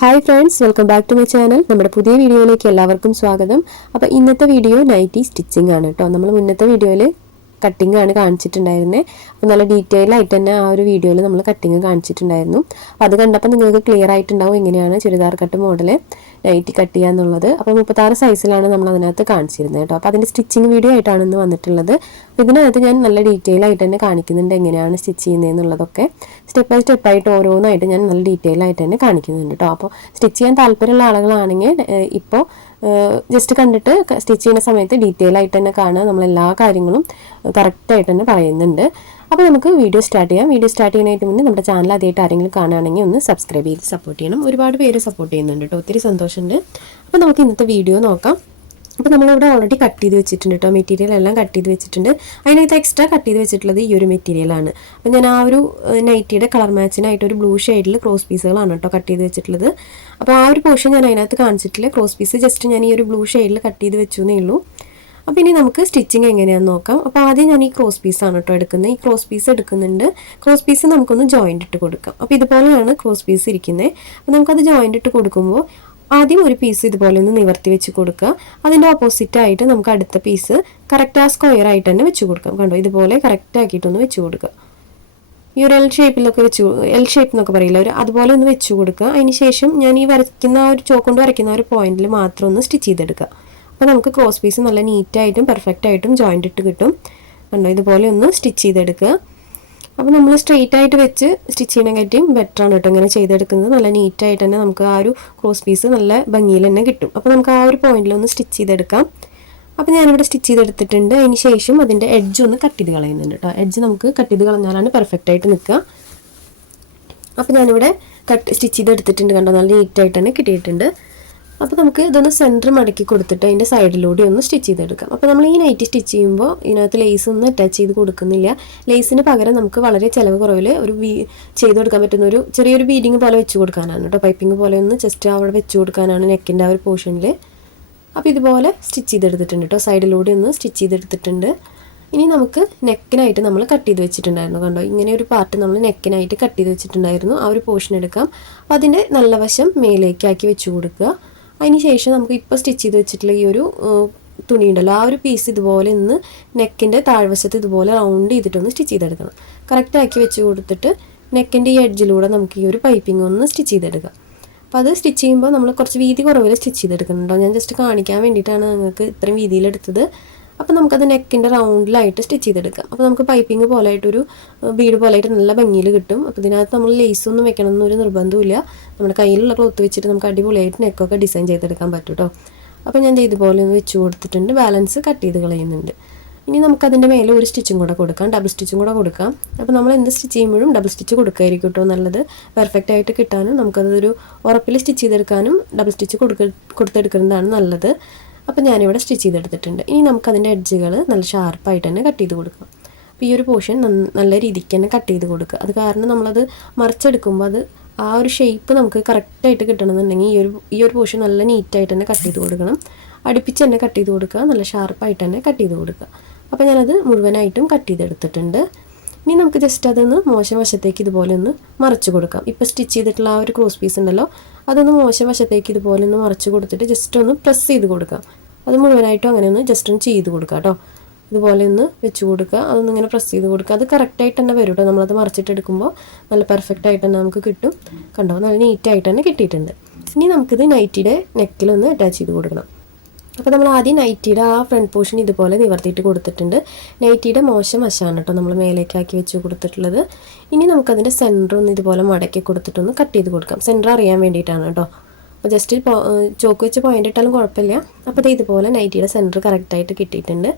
Hi friends welcome back to my channel നമ്മുടെ പുതിയ വീഡിയോയിലേക്ക് എല്ലാവർക്കും സ്വാഗതം. അപ്പോൾ ഇന്നത്തെ വീഡിയോ നൈറ്റി സ്റ്റിച്ചിങ് ആണ് കേട്ടോ. നമ്മൾ മുന്നത്തെ വീഡിയോയിൽ കട്ടിംഗ് ആണ് കാണിച്ചിട്ടുണ്ടായിരുന്നത് അപ്പോൾ നല്ല ഡീറ്റെയിൽ ആയിട്ട് തന്നെ ആ ഒരു വീഡിയോയിൽ നമ്മൾ കട്ടിങ് കാണിച്ചിട്ടുണ്ടായിരുന്നു. അപ്പോൾ അത് കണ്ടപ്പോൾ നിങ്ങൾക്ക് ക്ലിയർ ആയിട്ടുണ്ടാവും എങ്ങനെയാണ് churidar cut model nighty cut ചെയ്യുക എന്നുള്ളത്. അപ്പോൾ മുപ്പത്താറ് സൈസിലാണ് നമ്മൾ അതിനകത്ത് കാണിച്ചിരുന്നത് കേട്ടോ. അപ്പോൾ അതിന്റെ സ്റ്റിച്ചിങ് വീഡിയോ ആയിട്ടാണ് ഇന്ന് വന്നിട്ടുള്ളത്. ഇതിനകത്ത് ഞാൻ നല്ല ഡീറ്റെയിൽ ആയിട്ട് തന്നെ കാണിക്കുന്നുണ്ട് എങ്ങനെയാണ് സ്റ്റിച്ച് ചെയ്യുന്നതെന്നുള്ളതൊക്കെ സ്റ്റെപ്പ് ബൈ സ്റ്റെപ്പ് ആയിട്ട് ഓരോന്നായിട്ട് ഞാൻ നല്ല ഡീറ്റെയിൽ ആയിട്ട് തന്നെ കാണിക്കുന്നുണ്ട് കേട്ടോ. അപ്പോൾ സ്റ്റിച്ച് ചെയ്യാൻ താല്പര്യമുള്ള ആളുകളാണെങ്കിൽ ഇപ്പോൾ ജസ്റ്റ് കണ്ടിട്ട് സ്റ്റിച്ച് ചെയ്യുന്ന സമയത്ത് ഡീറ്റെയിൽ ആയിട്ട് തന്നെ കാണുക. നമ്മൾ എല്ലാ കാര്യങ്ങളും കറക്റ്റായിട്ട് തന്നെ പറയുന്നുണ്ട്. അപ്പോൾ നമുക്ക് വീഡിയോ സ്റ്റാർട്ട് ചെയ്യാം. വീഡിയോ സ്റ്റാർട്ട് ചെയ്യുന്നതിന് മുന്നേ നമ്മുടെ ചാനൽ ആദ്യമായിട്ട് ആരെങ്കിലും കാണുകയാണെങ്കിൽ ഒന്ന് സബ്സ്ക്രൈബ് ചെയ്ത് സപ്പോർട്ട് ചെയ്യണം. ഒരുപാട് പേര് സപ്പോർട്ട് ചെയ്യുന്നുണ്ട് കേട്ടോ. ഒത്തിരി സന്തോഷമുണ്ട്. അപ്പോൾ നമുക്ക് ഇന്നത്തെ വീഡിയോ നോക്കാം. അപ്പോൾ നമ്മളിവിടെ ഓൾറെഡി കട്ട് ചെയ്ത് വെച്ചിട്ടുണ്ട് കേട്ടോ മെറ്റീരിയൽ എല്ലാം കട്ട് ചെയ്ത് വെച്ചിട്ടുണ്ട്. അതിനകത്ത് എക്സ്ട്രാ കട്ട് ചെയ്ത് വെച്ചിട്ടുള്ളത് ഈ ഒരു മെറ്റീരിയലാണ് അപ്പോൾ ഞാൻ ആ ഒരു നൈറ്റിയുടെ കളർ മാച്ചിനായിട്ട് ഒരു ബ്ലൂ ഷെയ്ഡിൽ ക്രോസ് പീസുകളാണ് കേട്ടോ കട്ട് ചെയ്ത് വെച്ചിട്ടുള്ളത്. അപ്പോൾ ആ ഒരു പോർഷൻ ഞാൻ അതിനകത്ത് കാണിച്ചിട്ടില്ല? ക്രോസ് പീസ് ജസ്റ്റ് ഞാൻ ഈ ഒരു ബ്ലൂ ഷെയ്ഡിൽ കട്ട് ചെയ്ത് വെച്ചു എന്നേ ഉള്ളൂ. അപ്പോൾ ഇനി നമുക്ക് സ്റ്റിച്ചിങ് എങ്ങനെയാണെന്ന് നോക്കാം. അപ്പോൾ ആദ്യം ഞാൻ ഈ ക്രോസ് പീസാണ് കേട്ടോ എടുക്കുന്നത്. ഈ ക്രോസ് പീസ് എടുക്കുന്നുണ്ട്. ക്രോസ് പീസ് നമുക്കൊന്ന് ജോയിന്റ് ഇട്ട് കൊടുക്കാം. അപ്പോൾ ഇതുപോലെയാണ് ക്രോസ് പീസ് ഇരിക്കുന്നത് അപ്പോൾ നമുക്കത് ജോയിന്റ് ഇട്ട് കൊടുക്കുമ്പോൾ ആദ്യം ഒരു പീസ് ഇതുപോലെ ഒന്ന് നിവർത്തി വെച്ച് കൊടുക്കുക. അതിന്റെ ഓപ്പോസിറ്റ് ആയിട്ട് നമുക്ക് അടുത്ത പീസ് കറക്റ്റ് ആ സ്ക്വയർ ആയിട്ട് തന്നെ വെച്ച് കൊടുക്കാം. കണ്ടോ? ഇതുപോലെ കറക്റ്റ് ആക്കിയിട്ടൊന്ന് വെച്ച് കൊടുക്കുക. ഈ ഒരു എൽ ഷേപ്പിലൊക്കെ വെച്ച് എൽ ഷേപ്പ് എന്നൊക്കെ പറയില്ല? ഒരു അതുപോലെ ഒന്ന് വെച്ച് കൊടുക്കുക. അതിന് ശേഷം ഞാൻ ഈ വരയ്ക്കുന്ന ഒരു ചോക്കൊണ്ട് വരയ്ക്കുന്ന ഒരു പോയിന്റിൽ മാത്രം ഒന്ന് സ്റ്റിച്ച് ചെയ്തെടുക്കുക. അപ്പോൾ നമുക്ക് ക്രോസ് പീസ് നല്ല നീറ്റായിട്ടും പെർഫെക്റ്റ് ആയിട്ടും ജോയിന്റ് ഇട്ട് കിട്ടും. കണ്ടോ? ഇതുപോലെ ഒന്ന് സ്റ്റിച്ച് ചെയ്തെടുക്കുക. അപ്പോൾ നമ്മൾ സ്ട്രെയിറ്റ് ആയിട്ട് വെച്ച് സ്റ്റിച്ച് ചെയ്യണേക്കായിട്ടും ബെറ്റർ ആണ് കേട്ടോ. ഇങ്ങനെ ചെയ്തെടുക്കുന്നത് നല്ല നീറ്റായിട്ട് തന്നെ നമുക്ക് ആ ഒരു ക്രോസ് പീസ് നല്ല ഭംഗിയിൽ തന്നെ കിട്ടും. അപ്പോൾ നമുക്ക് ആ ഒരു പോയിന്റിൽ ഒന്ന് സ്റ്റിച്ച് ചെയ്തെടുക്കാം. അപ്പോൾ ഞാനിവിടെ സ്റ്റിച്ച് ചെയ്തെടുത്തിട്ടുണ്ട്. അതിന് ശേഷം അതിന്റെ എഡ്ജ് ഒന്ന് കട്ട് ചെയ്ത് കളയുന്നുണ്ട് കേട്ടോ. എഡ്ജ് നമുക്ക് കട്ട് ചെയ്ത് കളഞ്ഞാലാണ് പെർഫെക്റ്റ് ആയിട്ട് നിൽക്കുക. അപ്പോൾ ഞാനിവിടെ കട്ട് സ്റ്റിച്ച് ചെയ്തെടുത്തിട്ടുണ്ട് കണ്ടോ? നല്ല നീറ്റായിട്ട് തന്നെ കിട്ടിയിട്ടുണ്ട്. അപ്പോൾ നമുക്ക് ഇതൊന്ന് സെന്റർ മടക്കി കൊടുത്തിട്ട് അതിന്റെ സൈഡിലൂടെ ഒന്ന് സ്റ്റിച്ച് ചെയ്തെടുക്കാം. അപ്പോൾ നമ്മൾ ഈ നൈറ്റ് സ്റ്റിച്ച് ചെയ്യുമ്പോൾ ഇതിനകത്ത് ലേസ് ഒന്നും അറ്റാച്ച് ചെയ്ത് കൊടുക്കുന്നില്ല. ലേസിന് പകരം നമുക്ക് വളരെ ചിലവ് കുറവിൽ ഒരു വീ ചെയ്ത് കൊടുക്കാൻ പറ്റുന്ന ഒരു ചെറിയൊരു ബീഡിങ് പോലെ വെച്ച് കൊടുക്കാനാണ് കേട്ടോ. പൈപ്പിംഗ് പോലെ ഒന്ന് ജസ്റ്റ് അവിടെ വെച്ച് കൊടുക്കാനാണ് നെക്കിന്റെ ആ ഒരു പോർഷനിൽ അപ്പോൾ ഇതുപോലെ സ്റ്റിച്ച് ചെയ്തെടുത്തിട്ടുണ്ട് കേട്ടോ. സൈഡിലൂടെ ഒന്ന് സ്റ്റിച്ച് ചെയ്തെടുത്തിട്ടുണ്ട്. ഇനി നമുക്ക് നെക്കിനായിട്ട് നമ്മൾ കട്ട് ചെയ്ത് വെച്ചിട്ടുണ്ടായിരുന്നു കണ്ടോ? ഇങ്ങനെ ഒരു പാർട്ട് നമ്മൾ നെക്കിനായിട്ട് കട്ട് ചെയ്ത് വെച്ചിട്ടുണ്ടായിരുന്നു. ആ ഒരു പോർഷൻ എടുക്കാം. അപ്പോൾ അതിന്റെ നല്ല വശം മേലേക്കാക്കി വെച്ച് കൊടുക്കുക. അതിന് ശേഷം നമുക്ക് ഇപ്പോൾ സ്റ്റിച്ച് ചെയ്ത് വെച്ചിട്ടുള്ള ഈ ഒരു തുണി ഉണ്ടല്ലോ. ആ ഒരു പീസ് ഇതുപോലെ ഇന്ന് നെക്കിന്റെ താഴ്വശത്ത് ഇതുപോലെ റൗണ്ട് ചെയ്തിട്ടൊന്ന് സ്റ്റിച്ച് ചെയ്തെടുക്കണം. കറക്റ്റ് ആക്കി വെച്ച് കൊടുത്തിട്ട് നെക്കിന്റെ ഈ എഡ്ജിലൂടെ നമുക്ക് ഈ ഒരു പൈപ്പിംഗ് ഒന്ന് സ്റ്റിച്ച് ചെയ്തെടുക്കാം. അപ്പോൾ അത് സ്റ്റിച്ച് ചെയ്യുമ്പോൾ നമ്മൾ കുറച്ച് വീതി കുറവിൽ സ്റ്റിച്ച് ചെയ്തെടുക്കുന്നുണ്ടോ? ഞാൻ ജസ്റ്റ് കാണിക്കാൻ വേണ്ടിയിട്ടാണ് നിങ്ങൾക്ക് ഇത്രയും വീതിയിലെടുത്തത്. അപ്പോൾ നമുക്കത് നെക്കിന്റെ റൗണ്ടിലായിട്ട് സ്റ്റിച്ച് ചെയ്തെടുക്കാം. അപ്പോൾ നമുക്ക് പൈപ്പിംഗ് പോലായിട്ടൊരു ബീഡ് പോലെ ആയിട്ട് നല്ല ഭംഗിയിൽ കിട്ടും. അപ്പോൾ ഇതിനകത്ത് നമ്മൾ ലേസ് ഒന്നും വെക്കണം എന്നൊരു നിർബന്ധമില്ല നമ്മുടെ കയ്യിലുള്ള ക്ലോത്ത് വെച്ചിട്ട് നമുക്ക് അടിപൊളിയായിട്ട് നെക്കൊക്കെ ഡിസൈൻ ചെയ്തെടുക്കാൻ പറ്റും കേട്ടോ അപ്പോൾ ഞാൻ ഇതുപോലെ ഒന്ന് വെച്ച് കൊടുത്തിട്ടുണ്ട്. ബാലൻസ് കട്ട് ചെയ്ത് കളയുന്നുണ്ട്. ഇനി നമുക്കതിന്റെ മേലെ ഒരു സ്റ്റിച്ചും കൂടെ കൊടുക്കാം. ഡബിൾ സ്റ്റിച്ചും കൂടെ കൊടുക്കാം. അപ്പോൾ നമ്മൾ എന്ത് സ്റ്റിച്ച് ചെയ്യുമ്പോഴും ഡബിൾ സ്റ്റിച്ച് കൊടുക്കായിരിക്കും കേട്ടോ നല്ലത്. പെർഫെക്റ്റ് ആയിട്ട് കിട്ടാനും നമുക്കതൊരു ഉറപ്പിൽ സ്റ്റിച്ച് ചെയ്തെടുക്കാനും ഡബിൾ സ്റ്റിച്ച് കൊടുക്ക കൊടുത്തെടുക്കുന്നതാണ് നല്ലത്. അപ്പോൾ ഞാനിവിടെ സ്റ്റിച്ച് ചെയ്തെടുത്തിട്ടുണ്ട്. ഇനി നമുക്കതിന്റെ എഡ്ജുകൾ നല്ല ഷാർപ്പായിട്ട് തന്നെ കട്ട് ചെയ്ത് കൊടുക്കണം അപ്പോൾ ഈ ഒരു പോർഷൻ നല്ല രീതിക്ക് തന്നെ കട്ട് ചെയ്ത് കൊടുക്കുക. അത് കാരണം നമ്മളത് മറിച്ചെടുക്കുമ്പോൾ അത് ആ ഒരു ഷേപ്പ് നമുക്ക് കറക്റ്റായിട്ട് കിട്ടണമെന്നുണ്ടെങ്കിൽ ഈ ഒരു ഈ ഒരു പോർഷൻ നല്ല നീറ്റായിട്ട് തന്നെ കട്ട് ചെയ്ത് കൊടുക്കണം. അടുപ്പിച്ച് തന്നെ കട്ട് ചെയ്ത് കൊടുക്കുക. നല്ല ഷാർപ്പായിട്ട് തന്നെ കട്ട് ചെയ്ത് കൊടുക്കുക. അപ്പോൾ ഞാനത് മുഴുവനായിട്ടും കട്ട് ചെയ്തെടുത്തിട്ടുണ്ട്. ഇനി നമുക്ക് ജസ്റ്റ് അതൊന്ന് മോശം വശത്തേക്ക് ഇതുപോലെ ഒന്ന് മറച്ചു കൊടുക്കാം. ഇപ്പോൾ സ്റ്റിച്ച് ചെയ്തിട്ടുള്ള ആ ഒരു ക്രോസ് പീസ് ഉണ്ടല്ലോ അതൊന്ന് മോശം വശത്തേക്ക് ഇതുപോലെ ഒന്ന് മറച്ചു കൊടുത്തിട്ട് ജസ്റ്റ് ഒന്ന് പ്രസ് ചെയ്ത് കൊടുക്കാം. അത് മുഴുവനായിട്ടും അങ്ങനെ ഒന്ന് ജസ്റ്റ് ഒന്ന് ചെയ്ത് കൊടുക്കാം കേട്ടോ. ഇതുപോലെ ഒന്ന് വെച്ച് കൊടുക്കുക. അതൊന്ന് ഇങ്ങനെ പ്രസ് ചെയ്ത് കൊടുക്കുക. അത് കറക്റ്റായിട്ട് തന്നെ വരും കേട്ടോ. നമ്മളത് മറിച്ചിട്ടെടുക്കുമ്പോൾ നല്ല പെർഫെക്റ്റ് ആയിട്ട് തന്നെ നമുക്ക് കിട്ടും. കണ്ടോ? നല്ല നീറ്റായിട്ട് തന്നെ കിട്ടിയിട്ടുണ്ട്. ഇനി നമുക്കിത് നൈറ്റിയുടെ നെക്കിലൊന്ന് അറ്റാച്ച് ചെയ്ത് കൊടുക്കണം. അപ്പോൾ നമ്മൾ ആദ്യം നൈറ്റിയുടെ ആ ഫ്രണ്ട് പോർഷൻ ഇതുപോലെ നിവർത്തിയിട്ട് കൊടുത്തിട്ടുണ്ട്. നൈറ്റിയുടെ മോശം വശമാണ് കേട്ടോ നമ്മൾ മേലേക്കാക്കി വെച്ച് കൊടുത്തിട്ടുള്ളത്. ഇനി നമുക്കതിന്റെ സെന്റർ ഒന്ന് ഇതുപോലെ മടക്കി കൊടുത്തിട്ടൊന്ന് കട്ട് ചെയ്ത് കൊടുക്കാം. സെന്റർ അറിയാൻ വേണ്ടിയിട്ടാണ് കേട്ടോ അപ്പോൾ ജസ്റ്റ് ചോക്ക് വെച്ച് പോയിന്റ് ഇട്ടാലും കുഴപ്പമില്ല. അപ്പോൾ ഇത് ഇതുപോലെ നൈറ്റിയുടെ സെന്റർ കറക്റ്റായിട്ട് കിട്ടിയിട്ടുണ്ട്.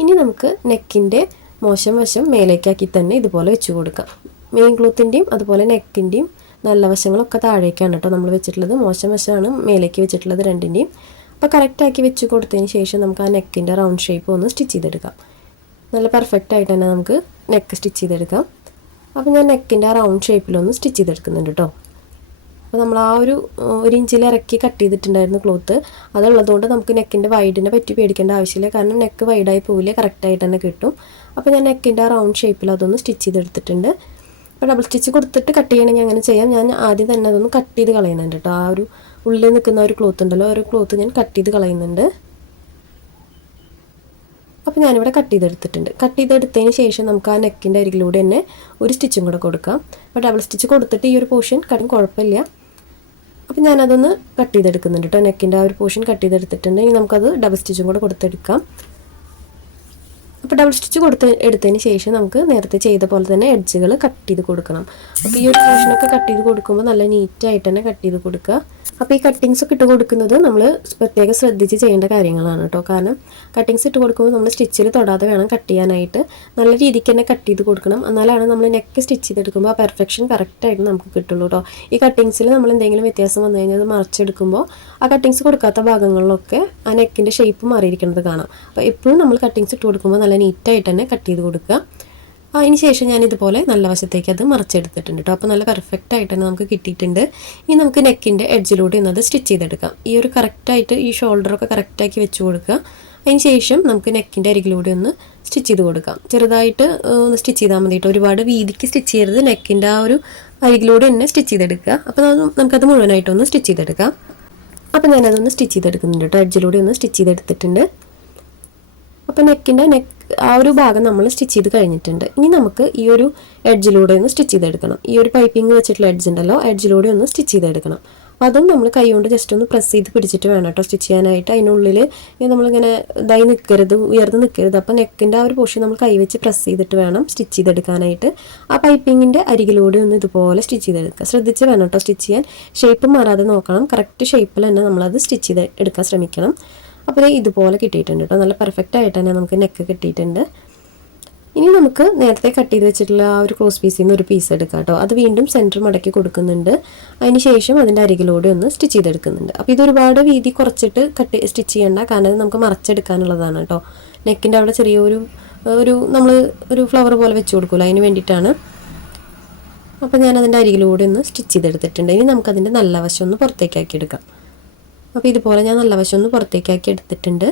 ഇനി നമുക്ക് നെക്കിന്റെ മോശം വശം മേലേക്കാക്കി തന്നെ ഇതുപോലെ വെച്ച് കൊടുക്കാം. മെയിൻ ക്ലോത്തിന്റെയും അതുപോലെ നെക്കിന്റെയും നല്ല വശങ്ങളൊക്കെ താഴേക്കാണ് കേട്ടോ നമ്മൾ വെച്ചിട്ടുള്ളത്. മോശം വശമാണ് മേലേക്ക് വെച്ചിട്ടുള്ളത് രണ്ടിന്റെയും അപ്പോൾ കറക്റ്റാക്കി വെച്ച് കൊടുത്തതിന് ശേഷം നമുക്ക് ആ നെക്കിന്റെ റൗണ്ട് ഷേപ്പ് ഒന്ന് സ്റ്റിച്ച് ചെയ്തെടുക്കാം. നല്ല പെർഫെക്റ്റ് ആയിട്ട് തന്നെ നമുക്ക് നെക്ക് സ്റ്റിച്ച് ചെയ്തെടുക്കാം. അപ്പോൾ ഞാൻ നെക്കിന്റെ ആ റൗണ്ട് ഷേപ്പിലൊന്ന് സ്റ്റിച്ച് ചെയ്തെടുക്കുന്നുണ്ട് കേട്ടോ അപ്പോൾ നമ്മൾ ആ ഒരു ഒരു ഇഞ്ചിൽ ഇറക്കി കട്ട് ചെയ്തിട്ടുണ്ടായിരുന്നു ക്ലോത്ത് അതുള്ളതുകൊണ്ട് നമുക്ക് നെക്കിന്റെ വൈഡിനെ പറ്റി പേടിക്കേണ്ട ആവശ്യമില്ല. കാരണം നെക്ക് വൈഡായി പോവില്ല കറക്റ്റായിട്ട് തന്നെ കിട്ടും. അപ്പോൾ ഞാൻ നെക്കിന്റെ ആ റൗണ്ട് ഷേപ്പിൽ അതൊന്ന് സ്റ്റിച്ച് ചെയ്തെടുത്തിട്ടുണ്ട്. അപ്പോൾ ഡബിൾ സ്റ്റിച്ച് കൊടുത്തിട്ട് കട്ട് ചെയ്യണമെങ്കിൽ അങ്ങനെ ചെയ്യാം. ഞാൻ ആദ്യം തന്നെ അതൊന്ന് കട്ട് ചെയ്ത് കളയുന്നുണ്ട് കേട്ടോ ആ ഒരു ഉള്ളിൽ നിൽക്കുന്ന ഒരു ക്ലോത്ത് ഉണ്ടല്ലോ ഒരു ക്ലോത്ത് ഞാൻ കട്ട് ചെയ്ത് കളയുന്നുണ്ട്. അപ്പോൾ ഞാനിവിടെ കട്ട് ചെയ്തെടുത്തിട്ടുണ്ട്. കട്ട് ചെയ്തെടുത്തതിന് ശേഷം നമുക്ക് ആ നെക്കിന്റെ അരികിലൂടെ തന്നെ ഒരു സ്റ്റിച്ചും കൂടെ കൊടുക്കാം. അപ്പോൾ ഡബിൾ സ്റ്റിച്ച് കൊടുത്തിട്ട് ഈ ഒരു പോർഷൻ കട്ടും കുഴപ്പമില്ല. അപ്പോൾ ഞാനതൊന്ന് കട്ട് ചെയ്തെടുക്കുന്നുണ്ട് കേട്ടോ നെക്കിന്റെ ആ ഒരു പോർഷൻ കട്ട് ചെയ്തെടുത്തിട്ടുണ്ട്. ഇനി നമുക്കത് ഡബിൾ സ്റ്റിച്ചും കൂടെ കൊടുത്തെടുക്കാം. അപ്പോൾ ഡബിൾ സ്റ്റിച്ച് കൊടുത്ത് എടുത്തതിന് ശേഷം നമുക്ക് നേരത്തെ ചെയ്ത പോലെ തന്നെ എഡ്ജുകൾ കട്ട് ചെയ്ത് കൊടുക്കണം. അപ്പോൾ ഈ ഒരു പോർഷനൊക്കെ കട്ട് ചെയ്ത് കൊടുക്കുമ്പോൾ നല്ല നീറ്റായിട്ട് തന്നെ കട്ട് ചെയ്ത് കൊടുക്കുക. അപ്പോൾ ഈ കട്ടിങ്സ് ഒക്കെ ഇട്ട് കൊടുക്കുന്നത് നമ്മൾ പ്രത്യേകം ശ്രദ്ധിച്ച് ചെയ്യേണ്ട കാര്യങ്ങളാണ് കേട്ടോ. കാരണം കട്ടിങ്സ് ഇട്ട് കൊടുക്കുമ്പോൾ നമ്മൾ സ്റ്റിച്ചിൽ തൊടാതെ വേണം കട്ട് ചെയ്യാനായിട്ട്. നല്ല രീതിക്ക് തന്നെ കട്ട് ചെയ്ത് കൊടുക്കണം. എന്നാലാണ് നമ്മൾ നെക്ക് സ്റ്റിച്ച് ചെയ്തെടുക്കുമ്പോൾ ആ പെർഫെക്ഷൻ കറക്റ്റായിട്ട് നമുക്ക് കിട്ടുള്ളൂ കേട്ടോ. ഈ കട്ടിങ്സിൽ നമ്മൾ എന്തെങ്കിലും വ്യത്യാസം വന്നു കഴിഞ്ഞാൽ അത് മറിച്ചെടുക്കുമ്പോൾ ആ കട്ടിങ്സ് കൊടുക്കാത്ത ഭാഗങ്ങളിലൊക്കെ ആ നെക്കിന്റെ ഷേപ്പ് മാറിയിരിക്കുന്നത് കാണാം. അപ്പോൾ എപ്പോഴും നമ്മൾ കട്ടിങ്സ് ഇട്ട് കൊടുക്കുമ്പോൾ നല്ല നീറ്റായിട്ട് തന്നെ കട്ട് ചെയ്ത് കൊടുക്കുക. അതിന് ശേഷം ഞാൻ ഇതുപോലെ നല്ല വശത്തേക്ക് അത് മറിച്ചെടുത്തിട്ടുണ്ട് കേട്ടോ അപ്പോൾ നല്ല പെർഫെക്റ്റ് ആയിട്ട് തന്നെ നമുക്ക് കിട്ടിയിട്ടുണ്ട്. ഇനി നമുക്ക് നെക്കിന്റെ എഡ്ജിലൂടെ ഇന്നത് സ്റ്റിച്ച് ചെയ്തെടുക്കാം. ഈ ഒരു കറക്റ്റായിട്ട് ഈ ഷോൾഡറൊക്കെ കറക്റ്റാക്കി വെച്ച് കൊടുക്കുക. അതിന് ശേഷം നമുക്ക് നെക്കിന്റെ അരികിലൂടെ ഒന്ന് സ്റ്റിച്ച് ചെയ്ത് കൊടുക്കാം. ചെറുതായിട്ട് ഒന്ന് സ്റ്റിച്ച് ചെയ്താൽ മതി കേട്ടോ ഒരുപാട് വീതിക്ക് സ്റ്റിച്ച് ചെയ്യരുത്. നെക്കിന്റെ ആ ഒരു അരികിലൂടെ തന്നെ സ്റ്റിച്ച് ചെയ്തെടുക്കുക. അപ്പോൾ അത് നമുക്കത് മുഴുവനായിട്ടൊന്ന് സ്റ്റിച്ച് ചെയ്തെടുക്കാം. അപ്പോൾ ഞാനതൊന്ന് സ്റ്റിച്ച് ചെയ്തെടുക്കുന്നുണ്ട് കേട്ടോ എഡ്ജിലൂടെ ഒന്ന് സ്റ്റിച്ച് ചെയ്തെടുത്തിട്ടുണ്ട്. അപ്പോൾ നെക്കിന്റെ നെക്ക് ആ ഒരു ഭാഗം നമ്മൾ സ്റ്റിച്ച് ചെയ്ത് കഴിഞ്ഞിട്ടുണ്ട്. ഇനി നമുക്ക് ഈ ഒരു എഡ്ജിലൂടെ ഒന്ന് സ്റ്റിച്ച് ചെയ്തെടുക്കണം. ഈ ഒരു പൈപ്പിംഗ് വെച്ചിട്ടുള്ള എഡ്ജ് ഉണ്ടല്ലോ എഡ്ജിലൂടെ ഒന്ന് സ്റ്റിച്ച് ചെയ്തെടുക്കണം. അതും നമ്മൾ കൈ കൊണ്ട് ജസ്റ്റ് ഒന്ന് പ്രസ് ചെയ്ത് പിടിച്ചിട്ട് വേണം കേട്ടോ സ്റ്റിച്ച് ചെയ്യാനായിട്ട്. അതിനുള്ളിൽ നമ്മളിങ്ങനെ ഇതായി നിൽക്കരുത് ഉയർന്ന് നിൽക്കരുത് അപ്പോൾ നെക്കിന്റെ ആ ഒരു പോഷൻ നമ്മൾ കൈ വെച്ച് പ്രസ് ചെയ്തിട്ട് വേണം സ്റ്റിച്ച് ചെയ്തെടുക്കാനായിട്ട്. ആ പൈപ്പിങ്ങിന്റെ അരികിലൂടെ ഒന്ന് ഇതുപോലെ സ്റ്റിച്ച് ചെയ്തെടുക്കുക. ശ്രദ്ധിച്ച് വേണം കേട്ടോ സ്റ്റിച്ച് ചെയ്യാൻ. ഷേപ്പ് മാറാതെ നോക്കണം. കറക്റ്റ് ഷേപ്പിൽ തന്നെ നമ്മളത് സ്റ്റിച്ച് ചെയ്ത് എടുക്കാൻ ശ്രമിക്കണം. അപ്പോൾ ഇതുപോലെ കിട്ടിയിട്ടുണ്ട് കേട്ടോ നല്ല പെർഫെക്റ്റ് ആയിട്ട് തന്നെ നമുക്ക് നെക്ക് കിട്ടിയിട്ടുണ്ട്. ഇനി നമുക്ക് നേരത്തെ കട്ട് ചെയ്ത് വെച്ചിട്ടുള്ള ആ ഒരു ക്രോസ് പീസിൽ നിന്ന് ഒരു പീസ് എടുക്കാം കേട്ടോ അത് വീണ്ടും സെന്റർ മടക്കി കൊടുക്കുന്നുണ്ട്. അതിന് ശേഷം അതിന്റെ അരികിലൂടെ ഒന്ന് സ്റ്റിച്ച് ചെയ്തെടുക്കുന്നുണ്ട്. അപ്പോൾ ഇതൊരുപാട് വീതി കുറച്ചിട്ട് കട്ട് സ്റ്റിച്ച് ചെയ്യേണ്ട. കാരണം അത് നമുക്ക് മറച്ചെടുക്കാനുള്ളതാണ് കേട്ടോ നെക്കിന്റെ അവിടെ ചെറിയൊരു ഒരു നമ്മൾ ഒരു ഫ്ലവർ പോലെ വെച്ച് കൊടുക്കുമല്ലോ അതിന് വേണ്ടിയിട്ടാണ്. അപ്പോൾ ഞാൻ അതിന്റെ അരികിലൂടെ ഒന്ന് സ്റ്റിച്ച് ചെയ്തെടുത്തിട്ടുണ്ട്. ഇനി നമുക്കതിന്റെ നല്ല വശം ഒന്ന് പുറത്തേക്കാക്കി എടുക്കാം. അപ്പോൾ ഇതുപോലെ ഞാൻ നല്ല വശം ഒന്ന് പുറത്തേക്കാക്കി എടുത്തിട്ടുണ്ട്.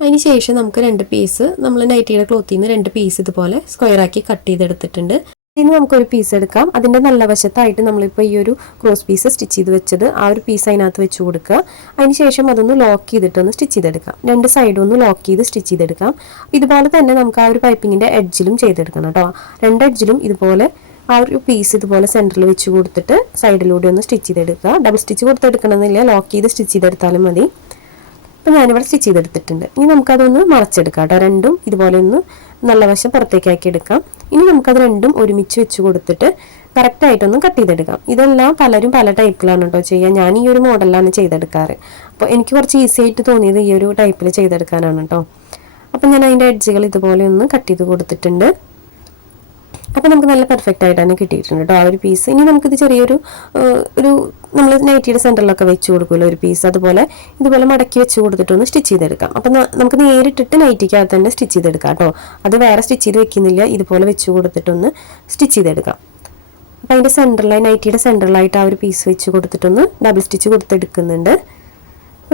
അതിന് ശേഷം നമുക്ക് രണ്ട് പീസ് നമ്മൾ നൈറ്റിയുടെ ക്ലോത്തിൽ നിന്ന് രണ്ട് പീസ് ഇതുപോലെ സ്ക്വയറാക്കി കട്ട് ചെയ്തെടുത്തിട്ടുണ്ട്. ഇനി നമുക്കൊരു പീസ് എടുക്കാം. അതിന്റെ നല്ല വശത്തായിട്ട് നമ്മളിപ്പോൾ ഈ ഒരു ക്രോസ് പീസ് സ്റ്റിച്ച് ചെയ്ത് വെച്ചത് ആ ഒരു പീസ് അതിനകത്ത് വെച്ച് കൊടുക്കുക. അതിന് ശേഷം അതൊന്ന് ലോക്ക് ചെയ്തിട്ടൊന്ന് സ്റ്റിച്ച് ചെയ്തെടുക്കാം. രണ്ട് സൈഡും ഒന്ന് ലോക്ക് ചെയ്ത് സ്റ്റിച്ച് ചെയ്തെടുക്കാം. ഇതുപോലെ തന്നെ നമുക്ക് ആ ഒരു പൈപ്പിങ്ങിന്റെ എഡ്ജിലും ചെയ്തെടുക്കണം കേട്ടോ. രണ്ട് എഡ്ജിലും ഇതുപോലെ ആ ഒരു പീസ് ഇതുപോലെ സെന്ററിൽ വെച്ച് കൊടുത്തിട്ട് സൈഡിലൂടെ ഒന്ന് സ്റ്റിച്ച് ചെയ്തെടുക്കുക. ഡബിൾ സ്റ്റിച്ച് കൊടുത്തെടുക്കണമെന്നില്ല ലോക്ക് ചെയ്ത് സ്റ്റിച്ച് ചെയ്തെടുത്താലും മതി. അപ്പം ഞാനിവിടെ സ്റ്റിച്ച് ചെയ്തെടുത്തിട്ടുണ്ട്. ഇനി നമുക്കതൊന്ന് മറച്ചെടുക്കാം കേട്ടോ. രണ്ടും ഇതുപോലെ ഒന്ന് നല്ല വശം പുറത്തേക്കാക്കി എടുക്കാം. ഇനി നമുക്കത് രണ്ടും ഒരുമിച്ച് വെച്ച് കൊടുത്തിട്ട് കറക്റ്റായിട്ടൊന്ന് കട്ട് ചെയ്തെടുക്കാം. ഇതെല്ലാം പലരും പല ടൈപ്പിലാണ് കേട്ടോ ചെയ്യുക. ഞാൻ ഈ ഒരു മോഡലാണ് ചെയ്തെടുക്കാറ്. അപ്പോൾ എനിക്ക് കുറച്ച് ഈസി ആയിട്ട് തോന്നിയത് ഈ ഒരു ടൈപ്പിൽ ചെയ്തെടുക്കാനാണ് കേട്ടോ അപ്പം ഞാൻ അതിന്റെ എഡ്ജുകൾ ഇതുപോലെ ഒന്ന് കട്ട് ചെയ്ത് കൊടുത്തിട്ടുണ്ട്. അപ്പോൾ നമുക്ക് നല്ല പെർഫെക്റ്റ് ആയിട്ട് തന്നെ കിട്ടിയിട്ടുണ്ട് കേട്ടോ ആ ഒരു പീസ് ഇനി നമുക്കിത് ചെറിയൊരു ഒരു നമ്മൾ നൈറ്റിയുടെ സെന്ററിലൊക്കെ വെച്ച് കൊടുക്കുമല്ലോ ഒരു പീസ് അതുപോലെ ഇതുപോലെ മടക്കി വെച്ച് കൊടുത്തിട്ടൊന്ന് സ്റ്റിച്ച് ചെയ്തെടുക്കാം. അപ്പം നമുക്ക് നേരിട്ടിട്ട് നൈറ്റിക്കകത്ത് തന്നെ സ്റ്റിച്ച് ചെയ്തെടുക്കാം കേട്ടോ അത് വേറെ സ്റ്റിച്ച് ചെയ്ത് വെക്കുന്നില്ല. ഇതുപോലെ വെച്ച് കൊടുത്തിട്ടൊന്ന് സ്റ്റിച്ച് ചെയ്തെടുക്കാം. അപ്പോൾ അതിന്റെ സെന്ററിലായി നൈറ്റിയുടെ സെന്ററിലായിട്ട് ആ ഒരു പീസ് വെച്ച് കൊടുത്തിട്ടൊന്ന് ഡബിൾ സ്റ്റിച്ച് കൊടുത്തെടുക്കുന്നുണ്ട്.